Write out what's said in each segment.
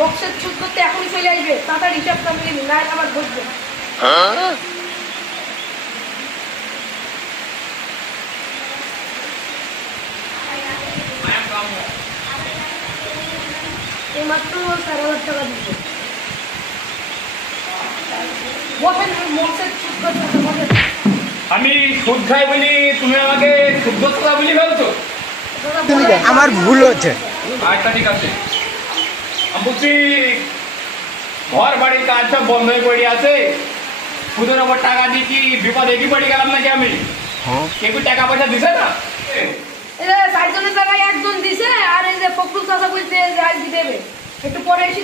বক্সের করতে এখনই চলে আসবে। তাড়াতাড়ি নিন নাহলে আবার বসবে এই মাত্র চার হাজার টাকা দিচ্ছে বসেন বক্সের সুদ করতে বসেন। আমি সুদ খাই বলি তুমি আমাকে শুদ্ধতা বলি দাদা, আমার ভুল হচ্ছে। আচ্ছা ঠিক আছে। বলছি ঘর বাড়ির কাজ সব বন্ধ হয়ে পড়ে আছে। সুদের ওপর টাকা দিয়ে কি বিপদে কি পড়ে গেলাম নাকি আমি? কেউ টাকা পয়সা দিছে না? এই যে চারজনের জায়গায় একজন দিছে আর এই যে চাচা আজ দেবে একটু পরে এসে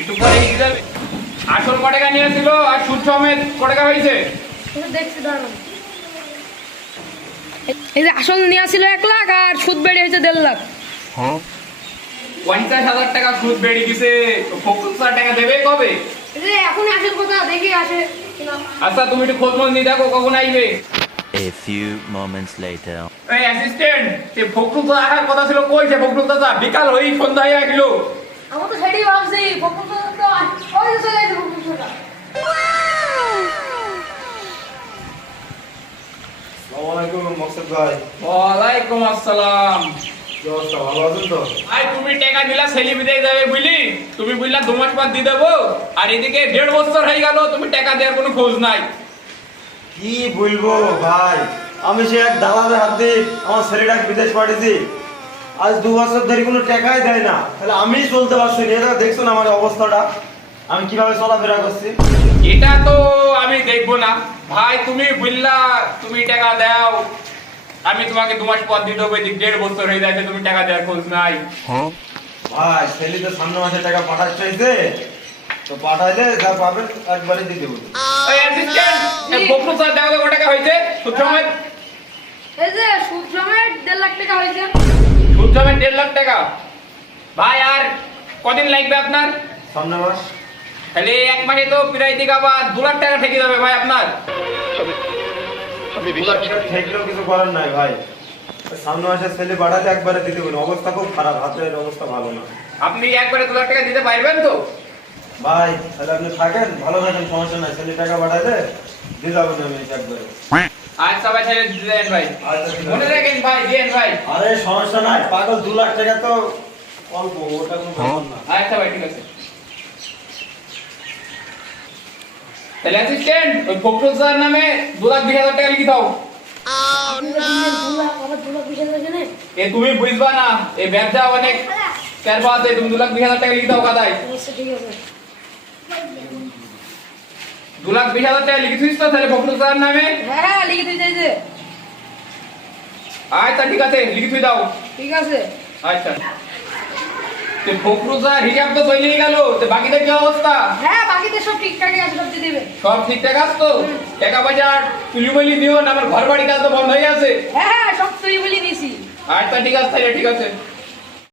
একটু পরে যাবে। আসল নিয়েছিল আর সুদ সমেত হয়েছে। দেখছি দাঁড়ান। এই যে আসল নেওয়া ছিল এক লাখ আর সুদ বেড়ে হয়েছে দেড় লাখ। পঞ্চাশ হাজার টাকা সুদ বেড়ে গেছে। তো হাজার টাকা দেবে কবে? এখন আসল কথা? দেখি আসে আচ্ছা তুমি একটু খোঁজ খোঁজ নিয়ে দেখো কখন আইবে। A few moments later. এই অ্যাসিস্ট্যান্ট সে ফখরুল দাদা আসার কথা ছিল কই সে? ফখরুল দাদা বিকাল হই সন্ধ্যা হয়ে গেলো আমার তো সেটাই ভাবছি তো আজ- ওই চলে গেছে ফখরুল চাচা? আসসালামাইকুম মকসুদ ভাই। ওয়ালাইকুম আসসালাম। তুমি টাকা দিলা বিদায় বুঝলি? তুমি বুঝলা দু মাস পর দিয়ে দেবো? আর এদিকে দেড় বছর হয়ে গেল তুমি টাকা দেওয়ার কোনো খোঁজ নাই। কি বলব ভাই? আমি সে এক দালালের হাত দিয়ে আমার ছেলেটাকে বিদেশ পাঠিয়েছি। আজ দু বছর ধরে কোনো টাকাই দেয় না। তাহলে আমি চলতে পারছি না। এটা দেখছ না আমার অবস্থাটা? আমি কীভাবে চলাফেরা করছি? এটা তো আমি দেখব না। ভাই তুমি বুঝলা তুমি টাকা দাও। আমি তোমাকে দু মাস পর দিয়ে দেবো এদিক দেড় বছর হয়ে যাচ্ছে তুমি টাকা দেওয়ার খোঁজ নাই। ভাই ছেলে তো সামনে মাসে টাকা পাঠাতে চাইছে তো পাঠাইলে যা পাবেন একবারে দিয়ে দেবো। ওই অ্যাসিস্ট্যান্ট বকরু স্যার তো কত টাকা হয়েছে সুদ সমেত এই যে সুদ সমেত দেড় লাখ টাকা হয়েছে। সুদ সমেত দেড় লাখ টাকা। ভাই আর কদিন লাগবে আপনার? সামনে মাস। তাহলে এক মাসে তো প্রায় দিকে আবার দু লাখ টাকা ঠেকে যাবে ভাই আপনার। লাখ টাকা ঠেকলেও কিছু করার নাই ভাই। সামনে মাসে ছেলে পাঠাতে একবারে দিতে বলি অবস্থা খুব খারাপ হাতের অবস্থা ভালো না। আপনি একবারে দু লাখ টাকা দিতে পারবেন তো? ভাই তাহলে আপনি থাকেন ভালো থাকেন সমস্যা নাই। ছেলে টাকা পাঠাইলে দিয়ে যাবেন আমি একবারে। আচ্ছা ভাই দেন ভাই। আচ্ছা, মনে রাখেন ভাই দেন ভাই। আরে সমস্যা নাই। পাগল দু লাখ টাকা তো অল্প ওটা কোনো না। আচ্ছা ভাই ঠিক আছে। তাহলে অ্যাসিস্ট্যান্ট ওই ফখরুল নামে দু লাখ বিশ হাজার টাকা লিখে দাও। জেনে? এ তুমি বুঝবা না এই ব্যবসা অনেক। ক্যারবা আছে তুমি দু লাখ বিশ হাজার টাকা লিখে দাও কাদায় দু লাখ বিশ হাজার টাকা লিখে দিস তো তাহলে ফখরুল স্যার নামে? হ্যাঁ লিখে দিতে আচ্ছা ঠিক আছে লিখে দাও। ঠিক আছে। আচ্ছা। তো ফখরুল স্যার হিসাব তো চলেই গেল তো বাকিদের কি অবস্থা? হ্যাঁ বাকিদের সব ঠিকঠাকই আছে সব দিয়ে দেবে সব ঠিকঠাক আছে তো? টাকা পয়সা তুলি বলি দিও না আমার ঘর বাড়ি কাজ তো বন্ধ হয়ে আছে হ্যাঁ হ্যাঁ সব বলি দিছি আচ্ছা ঠিক আছে ঠিক আছে।